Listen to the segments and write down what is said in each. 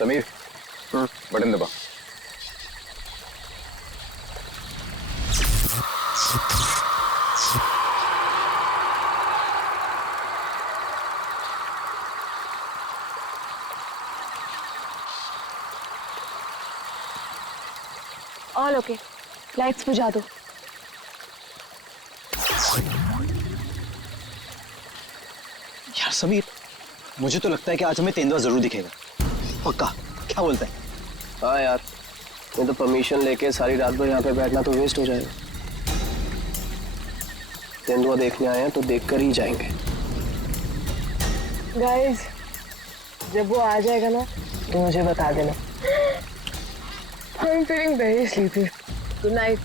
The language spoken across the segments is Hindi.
समीर, बटन दबा। ऑल ओके, लाइट्स बुझा दो। यार समीर, मुझे तो लगता है कि आज हमें तेंदुआ जरूर दिखेगा। पक्का, क्या बोलता है? हाँ यार, मैं तो परमिशन लेके सारी रात भर यहाँ पे बैठना तो वेस्ट हो जाएगा। तेंदुआ देखने आए हैं तो देख कर ही जाएंगे। गाइस, जब वो आ जाएगा ना तो मुझे बता देना। I'm feeling very sleepy. Good night.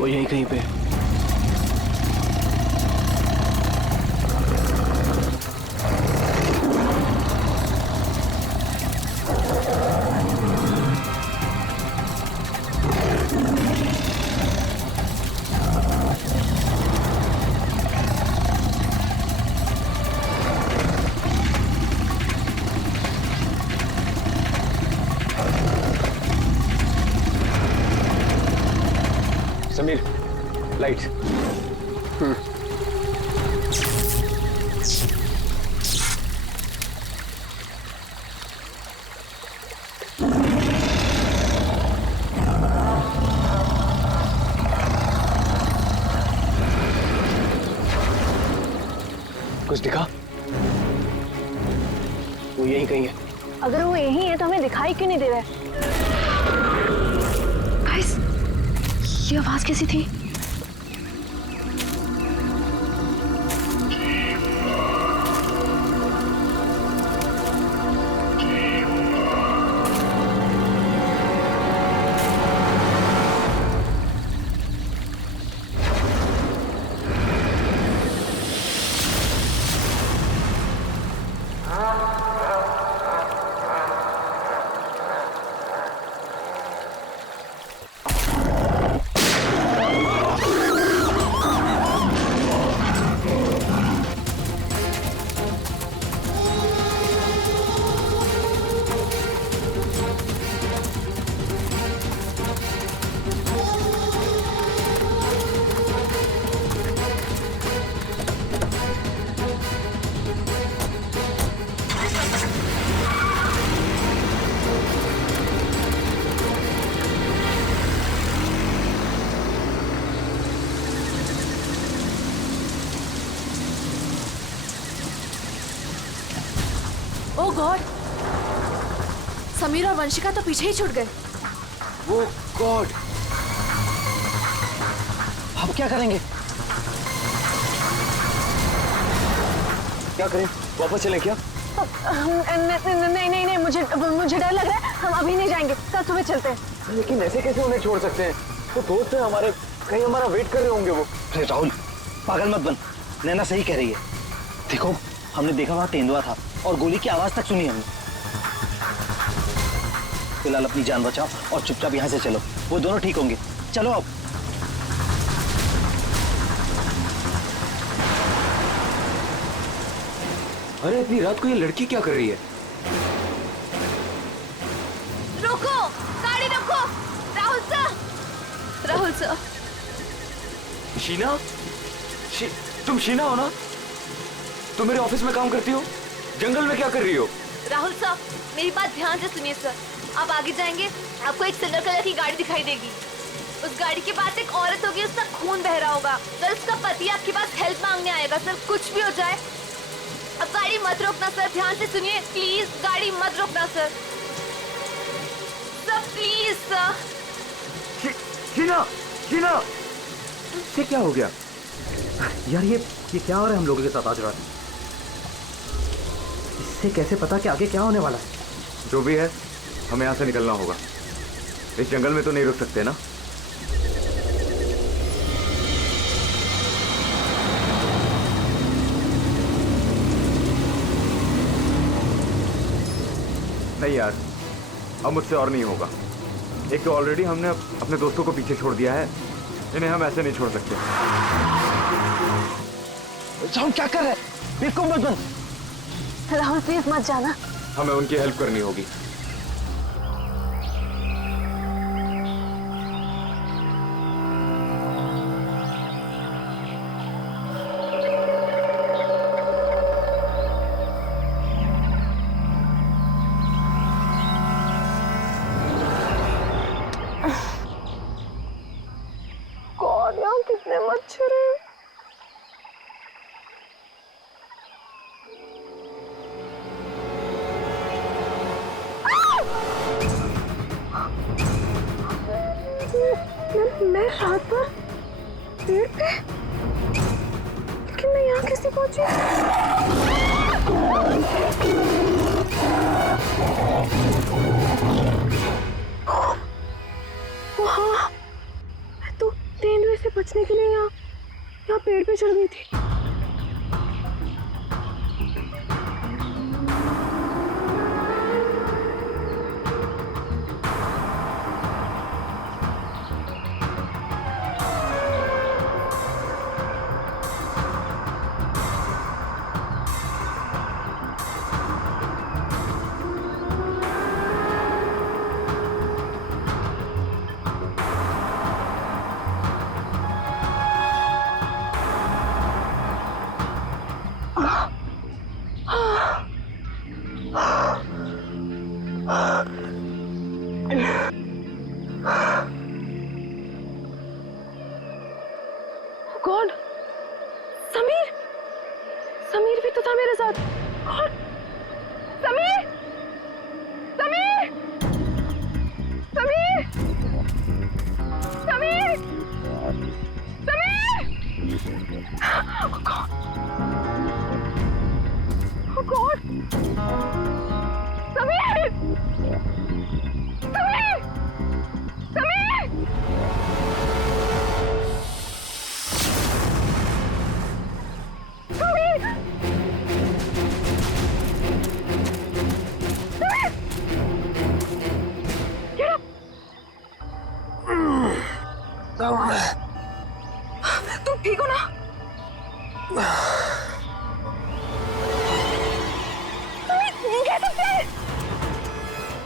वो यहीं कहीं पे है। समीर, लाइट्स। कुछ दिखा? वो यहीं कहीं है। अगर वो यही है तो हमें दिखाई क्यों नहीं दे रहा है? गाइस, ये आवाज कैसी थी? ओह गॉड, समीर और वंशिका तो पीछे ही छूट गए। वो गॉड, अब क्या करेंगे? क्या करें? वापस चलें क्या? नहीं नहीं नहीं, मुझे डर लग रहा है। हम अभी नहीं जाएंगे, कल सुबह चलते हैं। लेकिन ऐसे कैसे उन्हें छोड़ सकते हैं? वो दोस्त हैं हमारे, कहीं हमारा वेट कर रहे होंगे वो। अरे राहुल, पागल मत बन। नैना सही कह रही है। देखो, हमने देखा वहां तेंदुआ था और गोली की आवाज तक सुनी हमने। फिलहाल अपनी जान बचाओ और चुपचाप यहाँ से चलो, वो दोनों ठीक होंगे। चलो अब। अरे इतनी रात को ये लड़की क्या कर रही है? रुको, गाड़ी रुको। Rahul sir, Rahul sir. शीना? तुम शीना हो ना? तुम मेरे ऑफिस में काम करती हो? जंगल में क्या कर रही हो? राहुल सर, मेरी बात ध्यान से सुनिए सर। आप आगे जाएंगे, आपको एक सिल्वर कलर की गाड़ी दिखाई देगी। उस गाड़ी के पास एक औरत होगी, उसका खून बह रहा होगा। सर उसका पति आपके पास हेल्प मांगने आएगा सर, कुछ भी हो जाए अब गाड़ी मत रोकना सर, ध्यान से सुनिए प्लीज, गाड़ी मत रोकना sir. Sir please sir. Sheena, Sheena, ये क्या हो गया यार ये क्या हो रहा है हम लोगों के साथ आज रात? इससे कैसे पता कि आगे क्या होने वाला है? जो भी है हमें यहाँ से निकलना होगा। इस जंगल में तो नहीं रुक सकते ना। नहीं यार, अब मुझसे और नहीं होगा। एक तो ऑलरेडी हमने अपने दोस्तों को पीछे छोड़ दिया है, इन्हें हम ऐसे नहीं छोड़ सकते। हम क्या कर रहे हैं? बेवकूफ मत बन। राहुल प्लीज मत जाना। हमें उनकी हेल्प करनी होगी। गॉड यार कितने मच्छर हैं। मैं रात भर पेड़ पे, लेकिन मैं यहाँ कैसे पहुंची? वहाँ मैं तो तेंदुए से बचने के लिए यहाँ पेड़ पे चढ़ गई थी। गॉड, समीर, समीर भी तो था मेरे साथ। God, Sameer, Sameer, Sameer, Sameer, Sameer, oh God, oh God, Sameer, Sameer, Sameer. तुम ठीक हो ना?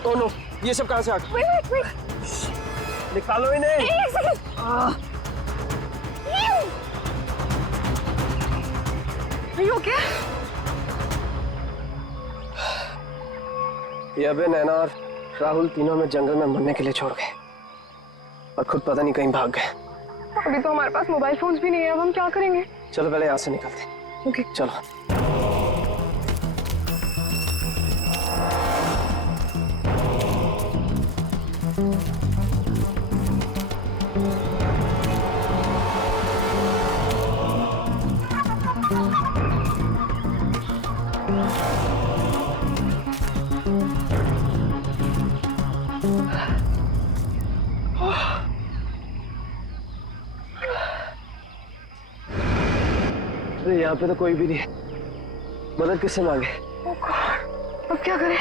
ओ नो, ये सब कहाँ से आ गया? Wait, wait, wait. निकालो इन्हें। एक सेकंड। Are you okay? ये अबे, नैना और राहुल तीनों में जंगल में मरने के लिए छोड़ गए और खुद पता नहीं कहीं भाग गए। अभी तो हमारे पास मोबाइल फोन्स भी नहीं है, अब हम क्या करेंगे? चलो पहले यहाँ से निकलते हैं। ओके चलो। अरे यहाँ पे तो कोई भी नहीं है, मदद किससे मांगे? ओह गॉड, अब क्या करें?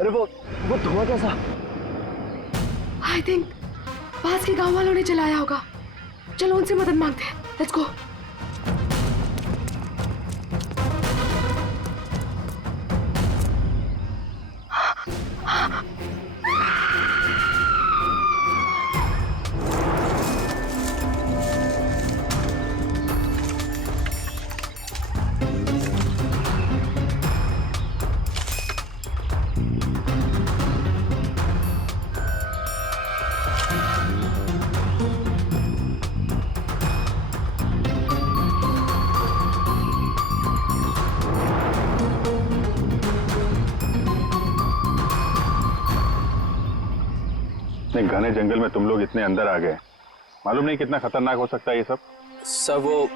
अरे वो धुआं कैसा? आई थिंक पास के गांव वालों ने चलाया होगा। चलो उनसे मदद मांगते हैं। Let's go. इतने घने जंगल में तुम लोग इतने अंदर आ गए, मालूम नहीं कितना खतरनाक हो सकता है ये सब। सर वो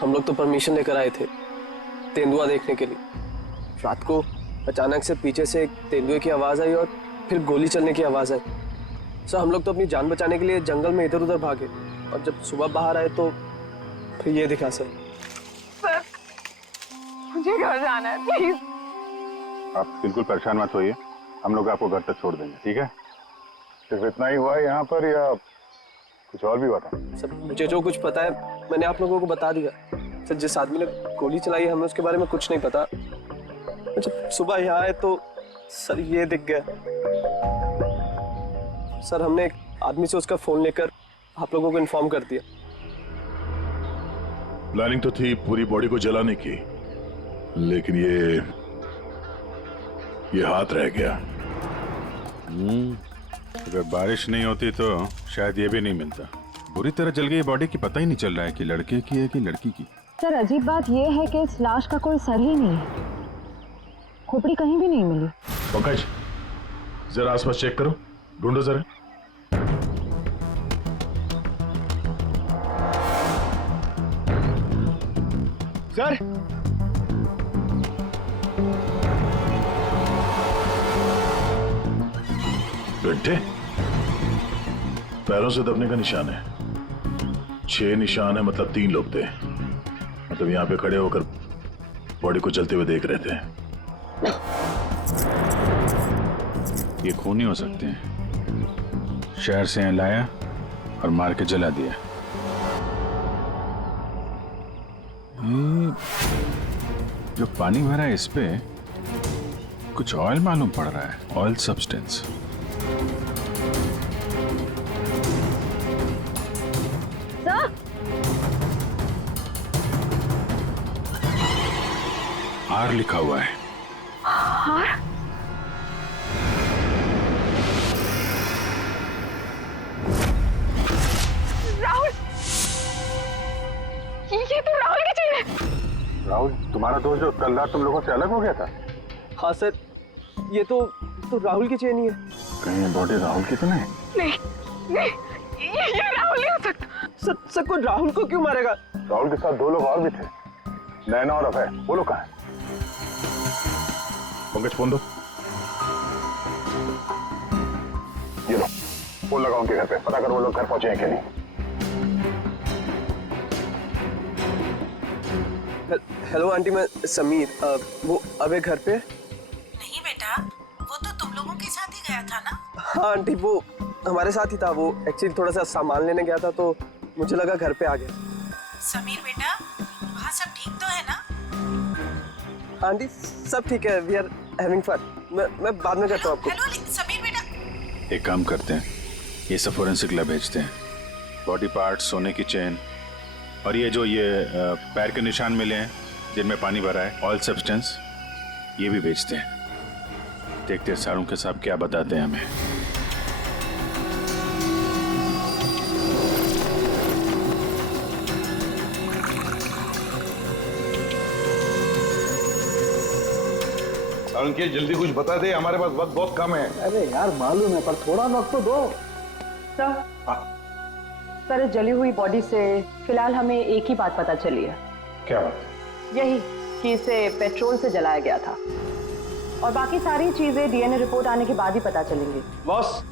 हम लोग तो परमिशन लेकर आए थे तेंदुआ देखने के लिए। रात को अचानक से पीछे से एक तेंदुए की आवाज आई और फिर गोली चलने की आवाज आई। सर हम लोग तो अपनी जान बचाने के लिए जंगल में इधर उधर भागे और जब सुबह बाहर आए तो फिर ये दिखा सर। मुझे घर जाना है प्लीज। आप बिल्कुल परेशान मत होइए, हम लोग आपको घर तक छोड़ देंगे, ठीक है? सिर्फ इतना ही हुआ है यहाँ पर या कुछ और भी हुआ था? सर मुझे जो कुछ पता है मैंने आप लोगों को बता दिया। सर जिस आदमी ने गोली चलाई है हमें उसके बारे में कुछ नहीं पता। जब सुबह यहाँ आए तो सर ये दिख गया। सर हमने एक आदमी से उसका फोन लेकर आप लोगों को इन्फॉर्म कर दिया। प्लानिंग तो थी पूरी बॉडी को जलाने की, लेकिन ये हाथ रह गया। अगर बारिश नहीं होती तो शायद ये भी नहीं मिलता। बुरी तरह जल गई बॉडी की, पता ही नहीं चल रहा है कि लड़के की है कि लड़की की। सर अजीब बात यह है कि इस लाश का कोई सर ही नहीं है, खोपड़ी कहीं भी नहीं मिली। पंकज जरा आसपास चेक करो, ढूंढो जरा। सर गड्ढे, पैरों से दबने का निशान है। 6 निशान है, मतलब 3 लोग थे। मतलब यहाँ पे खड़े होकर बॉडी को जलते हुए देख रहे थे। ये खूनी हो सकते हैं। शहर से यहाँ लाया और मार के जला दिया। ये जो पानी भरा है इस पे कुछ ऑयल मालूम पड़ रहा है, ऑयल सब्सटेंस। सर आर लिखा हुआ है। हार? राहुल, ये तो राहुल की चेन है। राहुल, तुम्हारा दोस्त जो कल रात तुम लोगों से अलग हो गया था? हाँ सर ये तो राहुल की चेन ही है। कहीं ये बॉडी राहुल की तो नहीं? नहीं नहीं, ये राहुल नहीं हो सकता। सर को राहुल को क्यों मारेगा? राहुल के साथ 2 लोग और भी थे, नैना और अभय। वो लोग कहाँ हैं? पंकज फोन दो। ये लो, फोन लगाओ उनके घर पे, पता करो वो लोग घर पहुंचे हैं कि नहीं। हेलो आंटी, मैं समीर। वो अबे घर पे? नहीं बेटा, वो तो तुम लोगों के साथ ही गया था ना? हाँ आंटी वो हमारे साथ ही था। वो एक्चुअली थोड़ा सा सामान लेने गया था तो मुझे लगा घर पे आ गया। समीर बेटा, वहाँ सब ठीक तो है ना? आंटी सब ठीक है, वी आर हैविंग फन। मैं बाद में करता हूँ आपको। हेलो समीर बेटा। एक काम करते हैं, ये सब फोरेंसिक लैब भेजते हैं। बॉडी पार्ट, सोने की चेन और ये जो पैर के निशान मिले हैं जिनमें पानी भरा है, ऑयल सब्सटेंस, ये भी भेजते हैं। देखते हैं सारों के साहब क्या बताते हैं हमें। सारुण जल्दी कुछ बता दे, हमारे पास वक्त बहुत कम है। अरे यार मालूम है, पर थोड़ा वक्त तो दो। सर इस जली हुई बॉडी से फिलहाल हमें एक ही बात पता चली है। क्या बात? यही कि इसे पेट्रोल से जलाया गया था, और बाकी सारी चीजें डीएनए रिपोर्ट आने के बाद ही पता चलेंगी। बॉस,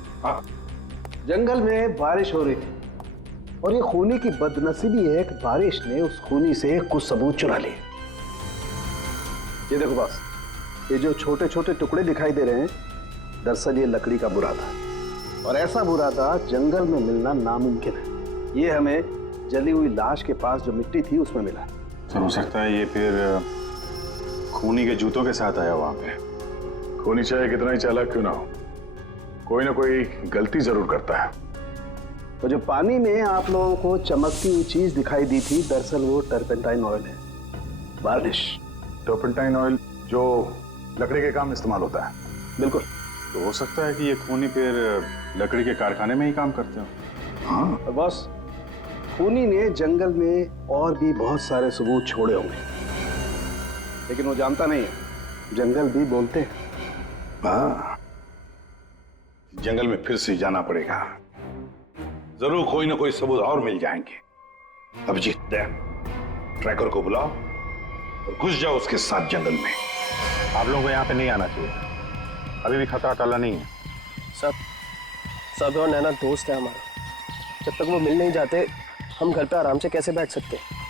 जंगल में बारिश हो रही थी और ये खूनी की बदनसीबी है कि बारिश ने उस खूनी से कुछ सबूत चुरा लिए। ये देखो बॉस, ये जो छोटे छोटे टुकड़े दिखाई दे रहे हैं, दरअसल ये लकड़ी का बुरादा, और ऐसा बुरादा जंगल में मिलना नामुमकिन है। ये हमें जली हुई लाश के पास जो मिट्टी थी उसमें मिला। तो हो सकता है ये फिर खूनी के जूतों के साथ आया वहां पे। खूनी चाहे कितना ही चालाक क्यों ना हो, कोई ना कोई गलती जरूर करता है। तो जो पानी में आप लोगों को चमकती हुई चीज दिखाई दी थी, दरअसल वो टर्पेंटाइन ऑयल है, वार्निश। टर्पेंटाइन ऑयल जो लकड़ी के काम इस्तेमाल होता है? बिल्कुल। तो हो सकता है कि ये खूनी फिर लकड़ी के कारखाने में ही काम करते हो। हाँ और बॉस, खूनी ने जंगल में और भी बहुत सारे सबूत छोड़े होंगे, लेकिन वो जानता नहीं है जंगल भी बोलते हैं। हाँ, जंगल में फिर से जाना पड़ेगा। जरूर कोई ना कोई सबूत और मिल जाएंगे। अभिजीत, ट्रैकर को बुलाओ और घुस जाओ उसके साथ जंगल में। आप लोगों को यहाँ पे नहीं आना चाहिए, अभी भी खतरा टला नहीं है। सब और नैना दोस्त है हमारे, जब तक वो मिल नहीं जाते हम घर पे आराम से कैसे बैठ सकते हैं?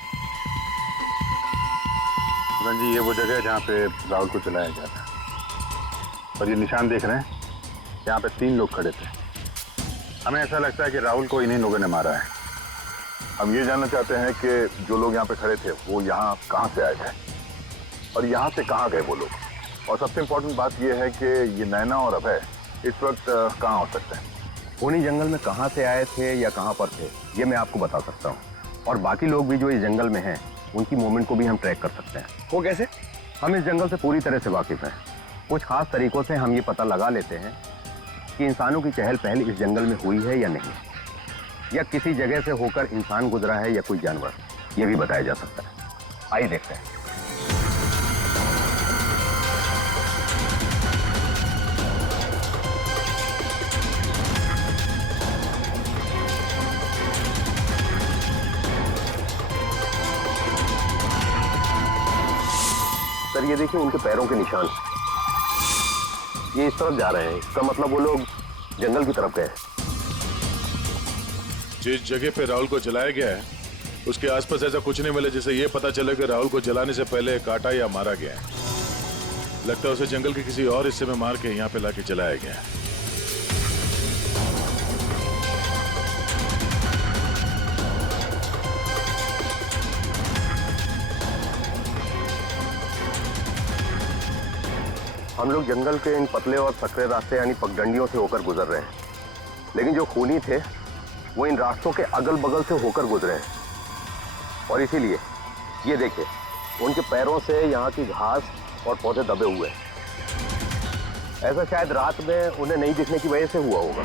जी, ये वो जगह है जहाँ पे राहुल को चलाया गया था। और ये निशान देख रहे हैं, यहाँ पे 3 लोग खड़े थे। हमें ऐसा लगता है कि राहुल को इन्हीं लोगों ने मारा है। हम ये जानना चाहते हैं कि जो लोग यहाँ पे खड़े थे वो यहाँ कहाँ से आए थे और यहाँ से कहाँ गए वो लोग। और सबसे इम्पोर्टेंट बात यह है कि ये नैना और अभय इस वक्त कहाँ हो सकते हैं। उन्हीं जंगल में कहाँ से आए थे या कहाँ पर थे ये मैं आपको बता सकता हूँ। और बाकी लोग भी जो इस जंगल में हैं उनकी मूवमेंट को भी हम ट्रैक कर सकते हैं। वो कैसे? हम इस जंगल से पूरी तरह से वाकिफ हैं। कुछ खास तरीकों से हम ये पता लगा लेते हैं कि इंसानों की चहल पहल इस जंगल में हुई है या नहीं, या किसी जगह से होकर इंसान गुजरा है या कोई जानवर, ये भी बताया जा सकता है। आइए देखते हैं। सर ये देखिए उनके पैरों के निशान, ये इस तरफ जा रहे हैं। इसका मतलब वो लोग जंगल की तरफ गए। जिस जगह पे राहुल को जलाया गया है उसके आसपास ऐसा कुछ नहीं मिला जिससे ये पता चले कि राहुल को जलाने से पहले काटा या मारा गया है। लगता है उसे जंगल के किसी और हिस्से में मार के यहाँ पे लाके जलाया गया है। हम लोग जंगल के इन पतले और सकरे रास्ते यानी पगडंडियों से होकर गुजर रहे हैं, लेकिन जो खूनी थे वो इन रास्तों के अगल बगल से होकर गुजरे हैं। और इसीलिए ये देखिए उनके पैरों से यहाँ की घास और पौधे दबे हुए हैं। ऐसा शायद रात में उन्हें नहीं दिखने की वजह से हुआ होगा।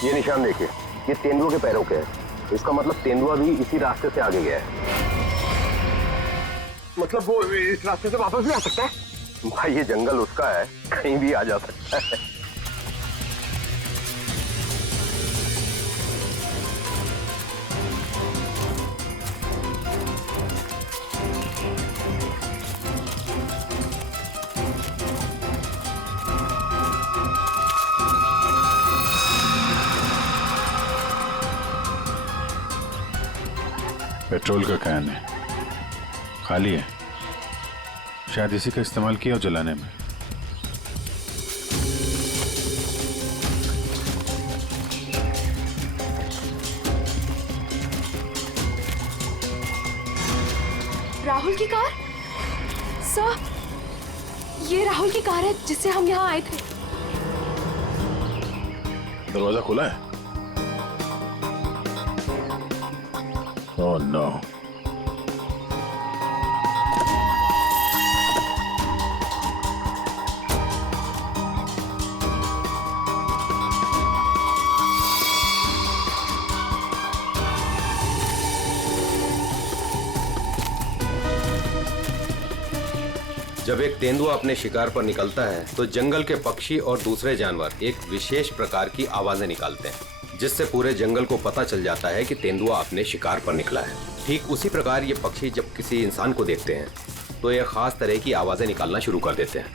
ये निशान देखिए, ये तेंदुआ के पैरों के हैं। इसका मतलब तेंदुआ भी इसी रास्ते से आगे गया है। मतलब वो इस रास्ते से वापस भी आ सकता है? भाई ये जंगल उसका है, कहीं भी आ जा सकता है। पेट्रोल का कैन है, खाली है। शायद इसी का इस्तेमाल किया हो जलाने में। राहुल की कार? सर, ये राहुल की कार है जिससे हम यहाँ आए थे। दरवाजा खुला है? Oh no. जब एक तेंदुआ अपने शिकार पर निकलता है तो जंगल के पक्षी और दूसरे जानवर एक विशेष प्रकार की आवाजें निकालते हैं, जिससे पूरे जंगल को पता चल जाता है कि तेंदुआ अपने शिकार पर निकला है। ठीक उसी प्रकार ये पक्षी जब किसी इंसान को देखते हैं तो ये खास तरह की आवाजें निकालना शुरू कर देते हैं।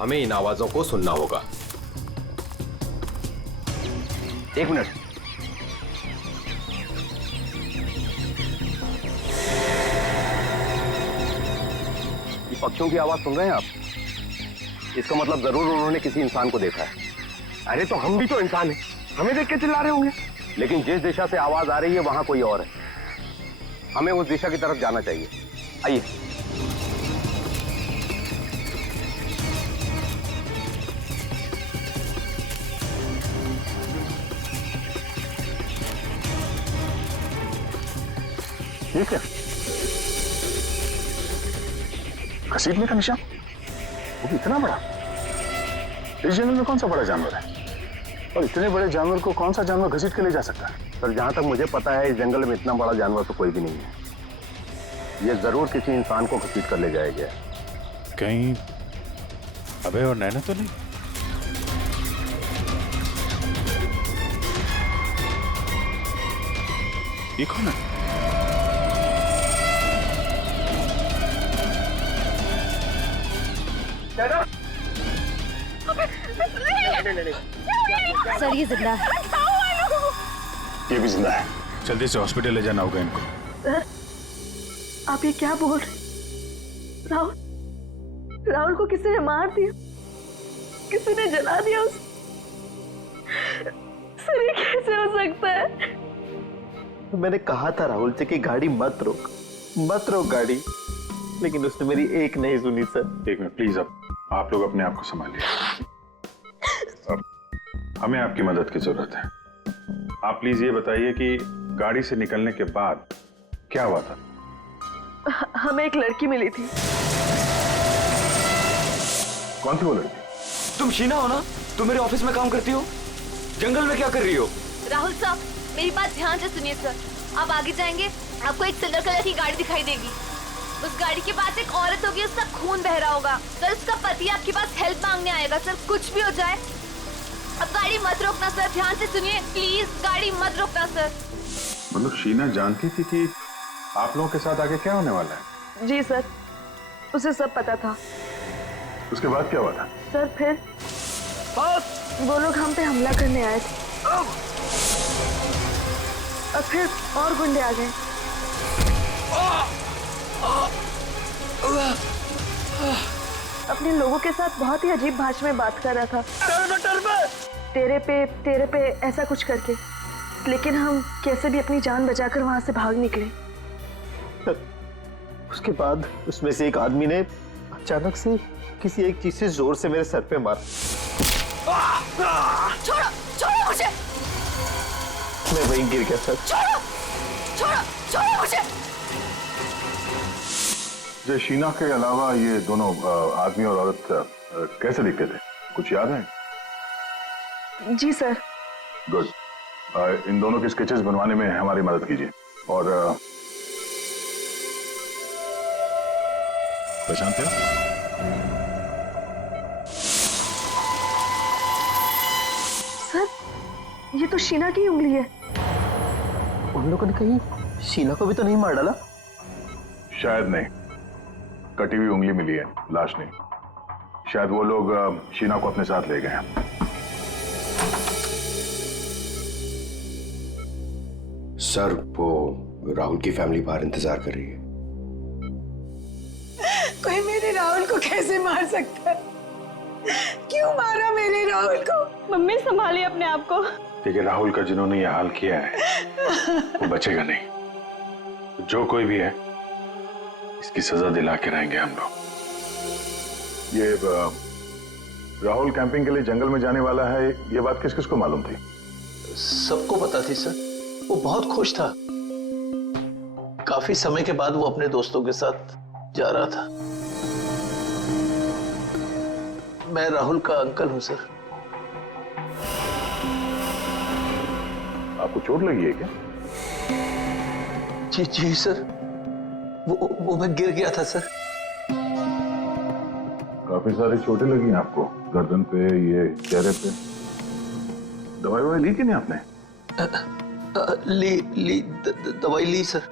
हमें इन आवाजों को सुनना होगा। एक मिनट, ये पक्षियों की आवाज सुन रहे हैं आप? इसका मतलब जरूर उन्होंने किसी इंसान को देखा है। अरे तो हम भी तो इंसान हैं, हमें देख के चिल्ला रहे होंगे। लेकिन जिस दिशा से आवाज आ रही है वहां कोई और है। हमें उस दिशा की तरफ जाना चाहिए। आइए। ठीक है, घसीटने का निशान, वो भी इतना बड़ा। इस जंगल में कौन सा बड़ा जानवर है? और इतने बड़े जानवर को कौन सा जानवर घसीट के ले जा सकता है? सर जहां तक मुझे पता है इस जंगल में इतना बड़ा जानवर तो कोई भी नहीं है। ये जरूर किसी इंसान को घसीट कर ले जाया गया। कहीं अभय और नैना तो नहीं? ये कौन है? सर ये जिंदा है। ये भी जिंदा है। जल्दी से हॉस्पिटल ले जाना होगा इनको। सर आप ये क्या बोल रहे? राहुल को किसी ने मार दिया, किसी ने जला दिया उस। सर ये कैसे हो सकता है? मैंने कहा था राहुल से कि गाड़ी मत रोक गाड़ी, लेकिन उसने मेरी एक नहीं सुनी सर। एक मिनट प्लीज, अब आप लोग अपने आप को संभालिए। अब हमें आपकी मदद की जरूरत है। आप प्लीज ये बताइए कि गाड़ी से निकलने के बाद क्या हुआ था? हमें एक लड़की मिली थी। कौन थी वो लड़की? तुम शीना हो ना? तुम मेरे ऑफिस में काम करती हो? जंगल में क्या कर रही हो? राहुल साहब मेरी बात ध्यान से सुनिए सर। आप आगे जाएंगे आपको एक सिल्वर कलर की गाड़ी दिखाई देगी। उस गाड़ी के पास एक औरत होगी, उसका खून बह रहा होगा। सर उसका पति आपके पास हेल्प मांगने आएगा। सर कुछ भी हो जाए अब गाड़ी मत रोकना सर, ध्यान से सुनिए प्लीज, गाड़ी मत रोकना सर। मतलब शीना जानती थी कि आप लोगों के साथ आगे क्या होने वाला है? जी सर, उसे सब पता था। उसके बाद क्या हुआ था? सर फिर वो लोग हम पे हमला करने आए थे और फिर और गुंडे आ गए। अपने लोगों के साथ बहुत ही अजीब भाषा में बात कर रहा था, तेरे पे ऐसा कुछ करके। लेकिन हम कैसे भी अपनी जान बचाकर वहां से भाग निकले। उसके बाद उसमें से एक आदमी ने अचानक से किसी एक चीज से जोर से मेरे सर पे मारा। छोड़ो मुझे। मैं वहीं गिर गया सर। छोड़ो मुझे। जो शीना के अलावा ये दोनों आदमी और औरत कैसे दिखते थे? कुछ याद है? जी सर। गुड। इन दोनों के स्केचेस बनवाने में हमारी मदद कीजिए। और पहचानते हो? सर ये तो शीना की उंगली है। उन लोगों ने कहीं शीना को भी तो नहीं मार डाला? शायद नहीं, कटी हुई उंगली मिली है, लाश नहीं। शायद वो लोग शीना को अपने साथ ले गए हैं। सर वो राहुल की फैमिली बाहर इंतजार कर रही है। कोई मेरे राहुल को कैसे मार सकता है? क्यों मारा मेरे राहुल को? मम्मी संभालिए अपने आप को। देखिए राहुल का जिन्होंने ये हाल किया है वो बचेगा नहीं। जो कोई भी है इसकी सजा दिला के रहेंगे हम लोग। ये राहुल कैंपिंग के लिए जंगल में जाने वाला है, ये बात किस किस को मालूम थी? सबको पता थी सर। वो बहुत खुश था। काफी समय के बाद वो अपने दोस्तों के साथ जा रहा था। मैं राहुल का अंकल हूं सर। आपको चोट लगी है क्या? जी सर, वो मैं गिर गया था सर। काफी सारी चोटें लगी हैं आपको, गर्दन पे, ये चेहरे पे। दवाई ली कि नहीं आपने? दवाई ली सर।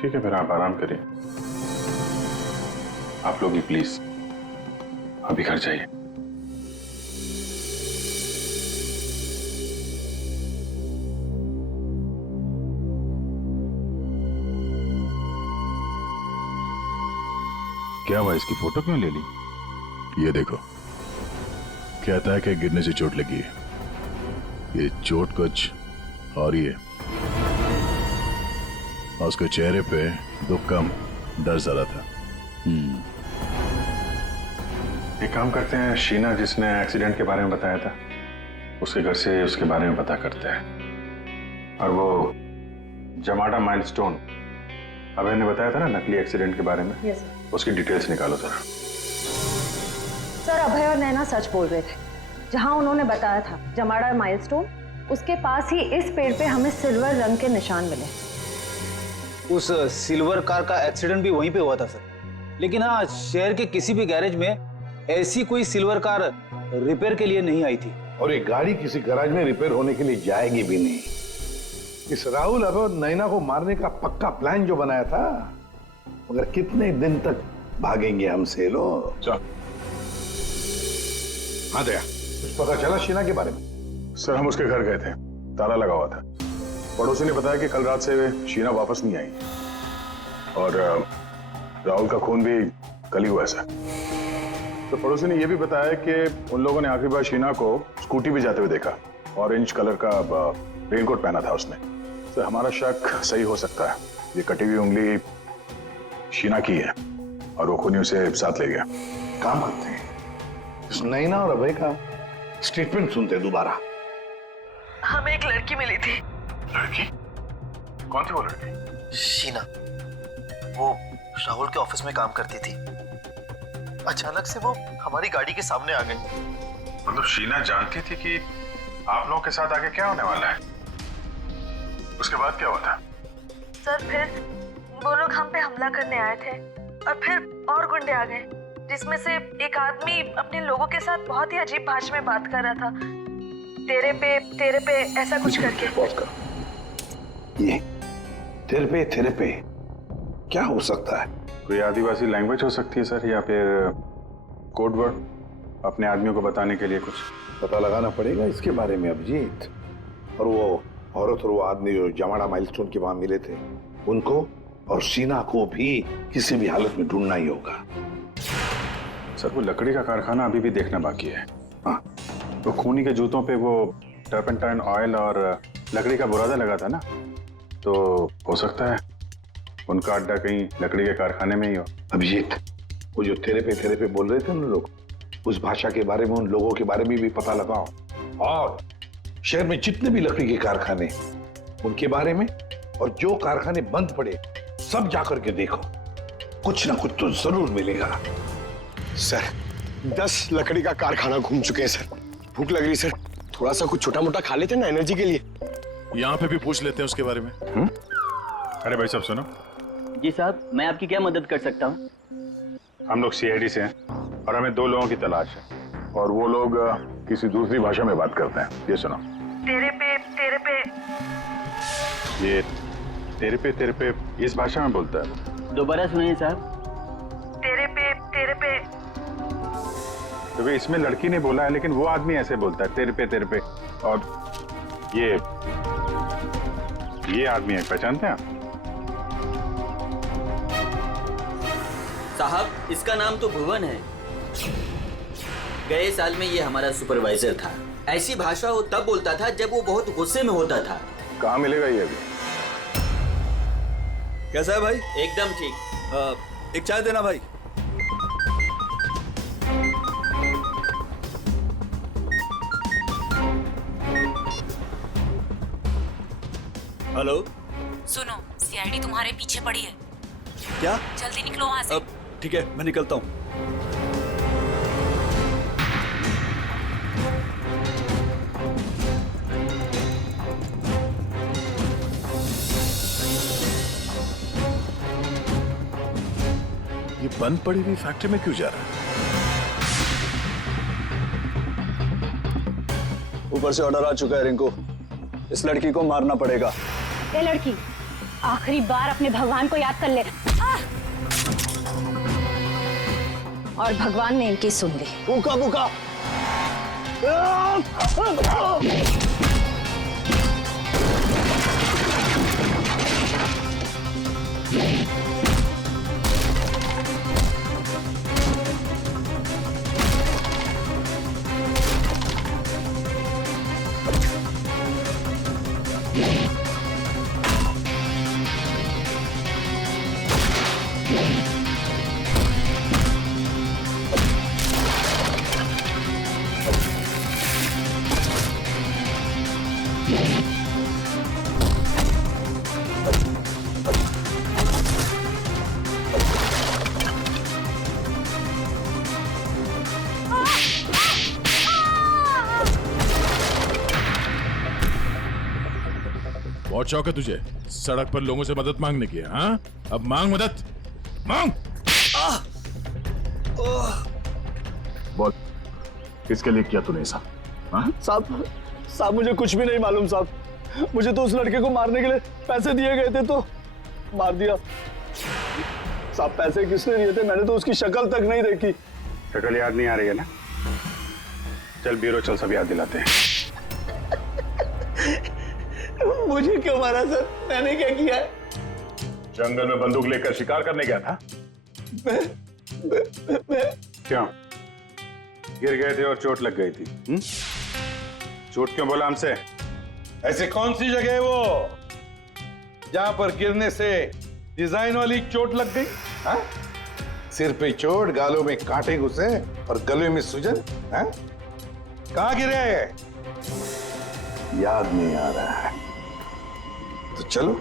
ठीक है फिर आप आराम करिए। आप लोग भी प्लीज अभी घर जाइए। क्या हुआ, इसकी फोटो क्यों ले ली? ये देखो, कहता है कि गिरने से चोट लगी है। ये चोट कुछ और ही है। और उसके चेहरे पे दुख कम, डर ज्यादा था। एक काम करते हैं, शीना जिसने एक्सीडेंट के बारे में बताया था उसके घर से उसके बारे में पता करते हैं। और वो जमाडा माइलस्टोन अभय ने बताया था ना नकली एक्सीडेंट के बारे में, यस उसकी डिटेल्स निकालो जरा। सर, अभय और नैना सच बोल रहे थे। जहां उन्होंने बताया था जमाड़ा माइलस्टोन, उसके पास ही इस पेड़ पे हमें सिल्वर रंग के निशान मिले। उस सिल्वर कार का एक्सीडेंट भी वहीं पे हुआ था सर, लेकिन हाँ, शहर के किसी भी गैरेज में ऐसी कोई सिल्वर कार रिपेयर के लिए नहीं आई थी। और ये गाड़ी किसी गैराज में रिपेयर होने के लिए जाएगी भी नहीं। इस राहुल अब नैना को मारने का पक्का प्लान जो बनाया था, मगर कितने दिन तक भागेंगे हमसे लोग। हाँ दया, कुछ पता चला शीना के बारे में? सर हम उसके घर गए थे, ताला लगा हुआ था। पड़ोसी ने बताया कि कल रात से शीना वापस नहीं आई और राहुल का खून भी कल ही हुआ सर। तो पड़ोसी ने यह भी बताया कि उन लोगों ने आखिरी बार शीना को स्कूटी पे जाते हुए देखा। ऑरेंज कलर का रेनकोट पहना था उसने। तो हमारा शक सही हो सकता है, ये कटी हुई उंगली शीना की है और वो खूनी उसे साथ ले गया। काम करते हैं, इस नैना और अभय का स्टेटमेंट सुनते हैं दोबारा। हमें एक लड़की मिली थी। लड़की? कौन थी वो लड़की? शीना, वो राहुल के ऑफिस में काम करती थी। अचानक से वो हमारी गाड़ी के सामने आ गई। मतलब शीना जानती थी कि आप लोगों के साथ आगे क्या होने वाला है? उसके बाद क्या हुआ था? सर फिर वो लोग हम पे हमला करने आए थे और फिर और गुंडे आ गए, जिसमें से एक आदमी अपने लोगों के साथ बहुत ही अजीब भाषा में बात कर रहा था। तेरे पे ऐसा कुछ करके। पॉज करो। ये तेरे पे क्या हो सकता है? कोई आदिवासी लैंग्वेज हो सकती है सर, या फिर कोड वर्ड अपने आदमियों को बताने के लिए कुछ पता लगाना पड़ेगा इसके बारे में अभिजीत। और वो औरत और वो आदमी जो जमाड़ा माइलस्टोन के वहां मिले थे, उनको और शीना को भी किसी भी हालत में ढूंढना ही होगा। सर वो लकड़ी का कारखाना अभी भी देखना बाकी है। हाँ, तो खूनी के जूतों पे वो टर्पेंटाइन ऑयल और लकड़ी का बुरादा लगा था ना, तो हो सकता है उनका अड्डा कहीं लकड़ी के कारखाने में ही हो। अभिजीत, वो जो तेरे पे बोल रहे थे ना लोग, उस भाषा के बारे में, उन लोगों के बारे में भी पता लगाओ। और शहर में जितने भी लकड़ी के कारखाने, उनके बारे में, और जो कारखाने बंद पड़े सब जाकर के देखो, कुछ ना कुछ तो जरूर मिलेगा। सर 10 लकड़ी का कारखाना घूम चुके हैं सर। भूख लग रही सर, थोड़ा सा कुछ छोटा मोटा खा लेते ना एनर्जी के लिए। यहाँ पे भी पूछ लेते हैं उसके बारे में। अरे भाई साहब सुनो। जी साहब, मैं आपकी क्या मदद कर सकता हूँ? हम लोग सीआईडी से हैं और हमें 2 लोगों की तलाश है, और वो लोग किसी दूसरी भाषा में बात करते हैं। ये सुनो। तेरे पे ये तेरे पे इस भाषा में बोलता है। दोबारा सुनिए साहब। तेरे पे तो इसमें लड़की ने बोला है, लेकिन वो आदमी ऐसे बोलता है तेरे पे। और ये आदमी है, पहचानते हैं आप? साहब, इसका नाम तो भुवन है। गए साल में ये हमारा सुपरवाइजर था। ऐसी भाषा वो तब बोलता था जब वो बहुत गुस्से में होता था। कहाँ मिलेगा ये अभी? कैसा है भाई? एकदम ठीक। एक चाय देना भाई। हेलो, सुनो, सीआईडी तुम्हारे पीछे पड़ी है। क्या? जल्दी निकलो वहां से। ठीक है, मैं निकलता हूँ। ये बंद पड़ी हुई फैक्ट्री में क्यों जा रहा है? ऊपर से ऑर्डर आ चुका है रिंकू, इस लड़की को मारना पड़ेगा। ये लड़की, आखिरी बार अपने भगवान को याद कर ले। और भगवान ने इनकी सुन ली। भूखा भूखा। बहुत शौक है तुझे सड़क पर लोगों से मदद मांगने की, हाँ? अब मांग मदद, मांग। बोल, किसके लिए किया तूने ऐसा? साहब मुझे कुछ भी नहीं मालूम साहब। मुझे तो उस लड़के को मारने के लिए पैसे दिए गए थे तो मार दिया। साहब पैसे किसने दिए थे? मैंने तो उसकी शक्ल तक नहीं देखी। शक्ल याद नहीं आ रही है ना? चल ब्यूरो चल, सब याद दिलाते हैं। मुझे क्यों मारा सर? मैंने क्या किया है? जंगल में बंदूक लेकर शिकार करने गया था। मैं क्यों? गिर गए थे और चोट लग गई थी। झूठ क्यों बोला हमसे? ऐसे कौन सी जगह है वो जहां पर गिरने से डिजाइन वाली चोट लग गई? हाँ? सिर पे चोट, गालों में कांटे घुसे और गले में सूजन। हाँ? कहां गिरे? याद नहीं आ रहा है तो चलो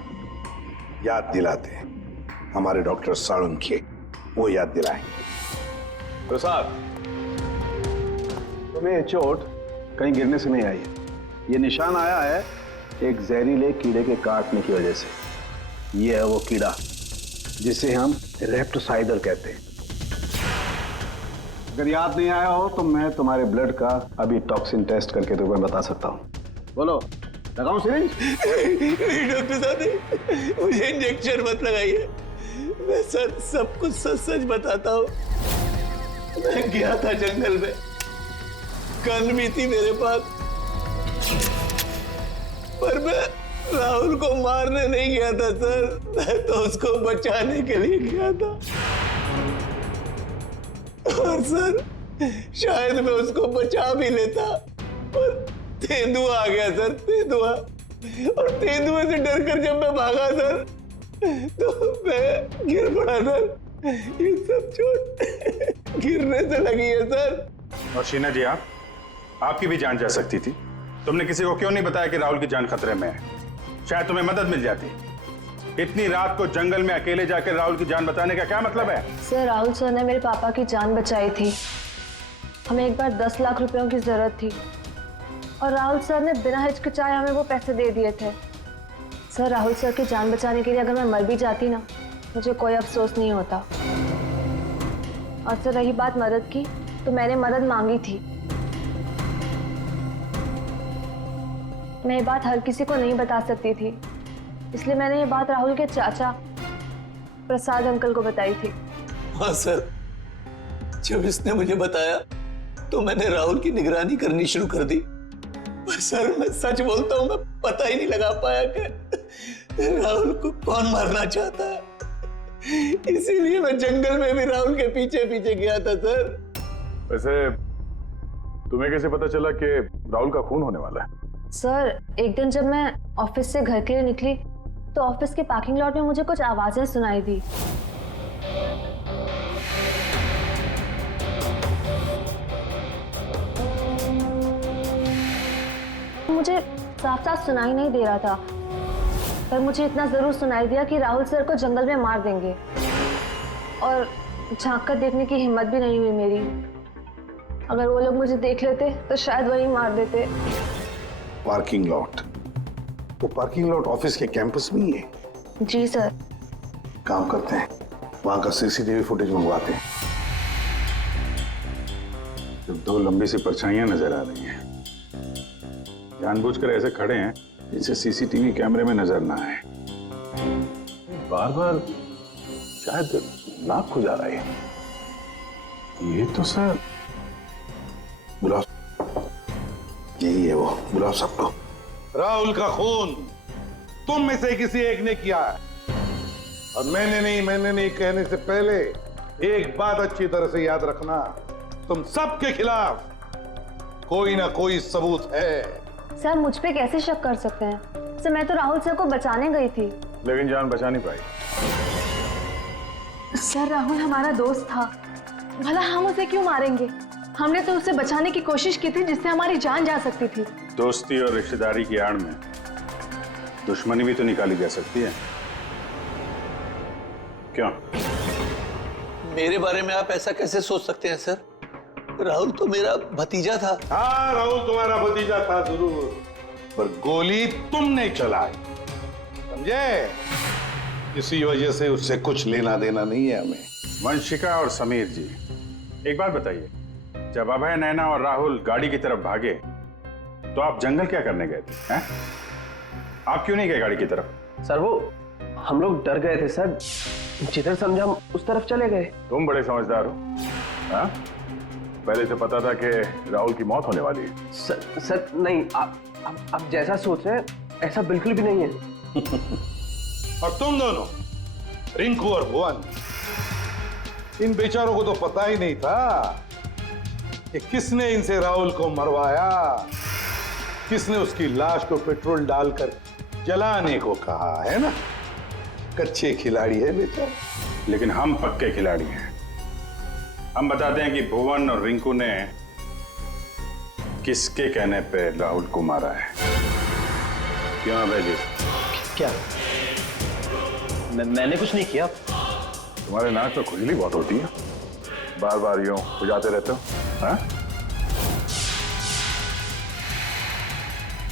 याद दिलाते हैं। हमारे डॉक्टर साळुंखे वो याद दिलाएंगे। तो साहब तुम्हें ये चोट कहीं गिरने से नहीं आई है। ये निशान आया है एक जहरीले कीड़े के काटने की वजह से। ये है वो कीड़ा जिसे हम रेप्टोसाइडर कहते हैं। अगर याद नहीं आया हो तो मैं तुम्हारे ब्लड का अभी टॉक्सिन टेस्ट करके तुम्हें बता सकता हूं। बोलो, लगाऊं सिरिंज? नहीं डॉक्टर साहब, मुझे इंजेक्शन मत लगाइए। मैं सर सब कुछ सच सच बताता हूँ। मैं गया था जंगल में, गन भी थी मेरे पास, पर मैं राहुल को मारने नहीं गया था सर। मैं तो उसको बचाने के लिए गया था। और सर शायद मैं उसको बचा भी लेता, पर तेंदुआ आ गया सर, तेंदुआ। और तेंदुए से डरकर जब मैं भागा सर तो मैं गिर पड़ा सर। ये सब चोट गिरने से लगी है सर। और शीना जी, आपकी भी जान जा सकती थी। तुमने किसी को क्यों नहीं बताया कि राहुल की जान खतरे में है? शायद तुम्हें मदद मिल जाती। इतनी रात को जंगल में अकेले जाकर राहुल की जान बचाने का क्या मतलब है? सर, राहुल सर ने मेरे पापा की जान बचाई थी। हमें एक बार 10 लाख रुपयों की जरूरत थी और राहुल सर ने बिना हिचकिचाए हमें वो पैसे दे दिए थे। सर, राहुल सर की जान बचाने के लिए अगर मैं मर भी जाती ना, मुझे कोई अफसोस नहीं होता। और सर रही बात मदद की, तो मैंने मदद मांगी थी। मैं ये बात हर किसी को नहीं बता सकती थी, इसलिए मैंने ये बात राहुल के चाचा प्रसाद अंकल को बताई थी। हाँ सर, जब इसने मुझे बताया तो मैंने राहुल की निगरानी करनी शुरू कर दी। पर सर मैं सच बोलता हूँ, मैं पता ही नहीं लगा पाया कि राहुल को कौन मारना चाहता है। इसीलिए मैं जंगल में भी राहुल के पीछे पीछे गया था सर। वैसे तुम्हें कैसे पता चला कि राहुल का खून होने वाला है? सर, एक दिन जब मैं ऑफिस से घर के लिए निकली तो ऑफिस के पार्किंग लॉट में मुझे कुछ आवाजें सुनाई दी। मुझे साफ साफ सुनाई नहीं दे रहा था, पर मुझे इतना जरूर सुनाई दिया कि राहुल सर को जंगल में मार देंगे। और झांक कर देखने की हिम्मत भी नहीं हुई मेरी। अगर वो लोग मुझे देख लेते तो शायद वही मार देते। Parking lot? वो पार्किंग लॉट ऑफिस के कैंपस में ही है? जी सर। काम करते हैं, वहां का सीसीटीवी फुटेज मंगवाते हैं। जब दो लंबी सी परछाइयां नजर आ रही हैं, जानबूझकर ऐसे खड़े हैं जिससे सीसीटीवी कैमरे में नजर ना आए। बार बार शायद नाक खुजा रहा है। ये तो सर बुलाओ, यही है वो, बुलाओ सबको। राहुल का खून तुम में से किसी एक ने किया है, और मैंने नहीं कहने से पहले एक बात अच्छी तरह से याद रखना, तुम सबके खिलाफ कोई ना कोई सबूत है। सर, मुझ पे कैसे शक कर सकते हैं? सर, मैं तो राहुल सर को बचाने गई थी। लेकिन जान बचा नहीं पाई। सर, राहुल हमारा दोस्त था, भला हम उसे क्यों मारेंगे? हमने तो उसे बचाने की कोशिश की थी जिससे हमारी जान जा सकती थी। दोस्ती और रिश्तेदारी की आड़ में दुश्मनी भी तो निकाली जा सकती है, क्यों? मेरे बारे में आप ऐसा कैसे सोच सकते हैं सर? राहुल तो मेरा भतीजा था। हाँ, राहुल तुम्हारा भतीजा था जरूर, पर गोली तुमने चलाई समझे? इसी वजह से उससे कुछ लेना देना नहीं है हमें। वंशिका और समीर जी, एक बात बताइए, जब अभय, नैना और राहुल गाड़ी की तरफ भागे तो आप जंगल क्या करने गए थे? हैं? आप क्यों नहीं गए गाड़ी की तरफ? सर वो हम लोग डर गए थे सर, जिधर समझा हम उस तरफ चले गए। तुम बड़े समझदार हो। हाँ? पहले से पता था कि राहुल की मौत होने वाली है। सर नहीं, आप जैसा सोच रहे हैं ऐसा बिल्कुल भी नहीं है। और तुम दोनों, रिंकू और भुवन, इन बेचारों को तो पता ही नहीं था कि किसने इनसे राहुल को मरवाया, किसने उसकी लाश को पेट्रोल डालकर जलाने को कहा, है ना? कच्चे खिलाड़ी है बेचारा। लेकिन हम पक्के खिलाड़ी हैं। हम बताते हैं कि भुवन और रिंकू ने किसके कहने पे राहुल को मारा है। क्यों अभय जी? क्या? मैंने कुछ नहीं किया। तुम्हारे नाक तो खुजली बहुत होती है, बार बार यूं खुजाते रहते हो। हाँ?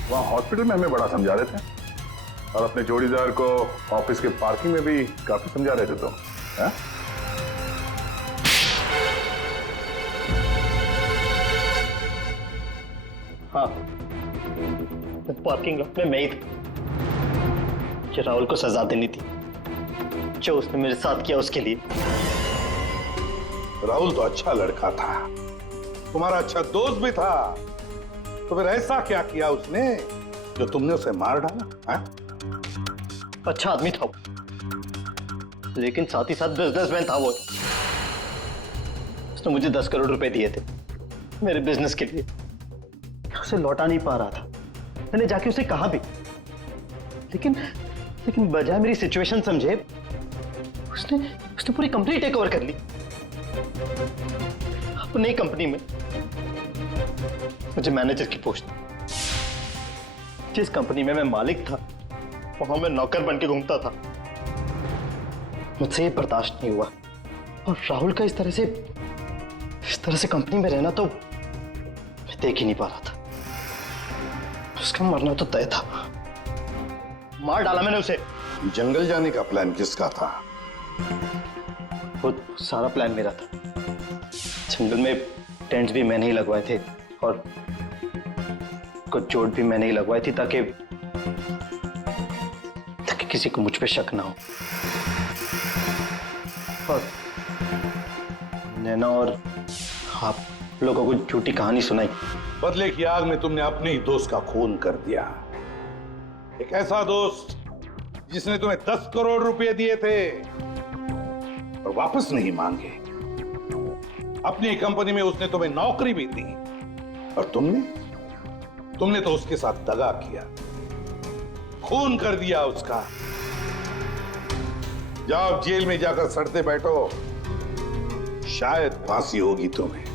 वहां हॉस्पिटल में हमें बड़ा समझा रहे थे और अपने जोड़ीदार को ऑफिस के पार्किंग में भी काफी समझा रहे थे तुम। हाँ? हाँ, पार्किंग लॉट में मैं ही था कि राहुल को सजा देनी थी जो उसने मेरे साथ किया उसके लिए। राहुल तो अच्छा लड़का था, तुम्हारा अच्छा दोस्त भी था, तो फिर ऐसा क्या किया उसने जो तुमने उसे मार डाला? हाँ? अच्छा आदमी था वो, लेकिन साथ ही साथ बिजनेसमैन था वो। उसने मुझे 10 करोड़ रुपए दिए थे मेरे बिजनेस के लिए, उसे लौटा नहीं पा रहा था। मैंने जाके उसे कहा भी, लेकिन बजाय मेरी सिचुएशन समझे उसने पूरी कंपनी टेक ओवर कर ली। अपनी कंपनी में मुझे मैनेजर की पोस्ट, जिस कंपनी में मैं मालिक था वहां मैं नौकर बन के घूमता था। मुझसे ये बर्दाश्त नहीं हुआ, और राहुल का इस तरह से कंपनी में रहना तो मैं देख ही नहीं पा रहा था। उसका मरना तो तय था, मार डाला मैंने उसे। जंगल जाने का प्लान किसका था? वो सारा प्लान मेरा था। जंगल में टेंट्स भी मैंने ही लगवाए थे और कुछ चोट भी मैंने ही लगवाई थी ताकि किसी को मुझ पे शक ना हो। और नैना और आप लोगों को झूठी कहानी सुनाई। बदले की आग में तुमने अपने ही दोस्त का खून कर दिया। एक ऐसा दोस्त जिसने तुम्हें 10 करोड़ रुपए दिए थे और वापस नहीं मांगे। अपनी कंपनी में उसने तुम्हें नौकरी भी दी और तुमने तो उसके साथ दगा किया, खून कर दिया उसका। जाओ जेल में जाकर सड़ते बैठो, शायद फांसी होगी तुम्हें।